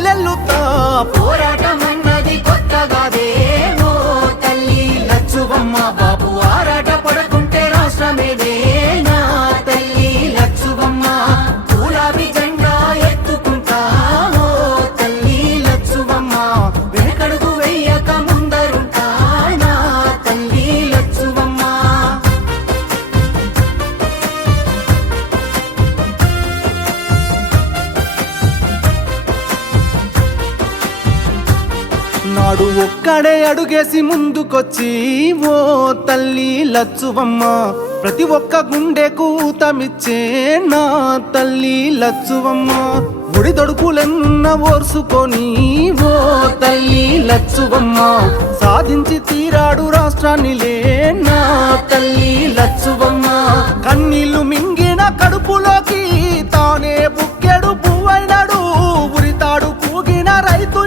నేను బయలెల్లుతా నాడు ఒక్కడే అడుగేసి ముందుకొచ్చి ఓ తల్లి లచ్చువమ్మ ప్రతి ఒక్క గుండెకు ఊతమిచ్చే నా తల్లి లచ్చువమ్మ. ఒడి దొడుకులెన్న ఓర్సుకొని ఓ తల్లి లచ్చువమ్మ సాధించి తీరాడు రాష్ట్రాన్నిలే నా తల్లి లచ్చువమ్మ. కన్నీళ్ళు మింగిన కడుపులోకి తానే బుక్కెడు పువ్వైనాడు ఉరితాడు కూగిన రైతు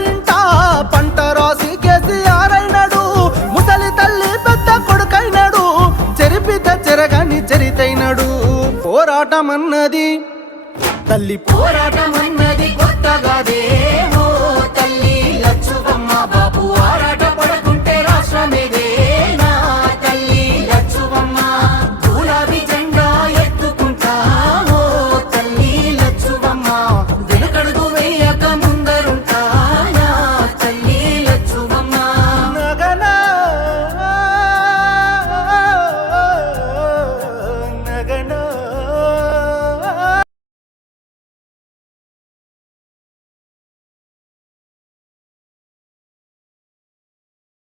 పోరాటమన్నది. తల్లి పోరాటమన్నది.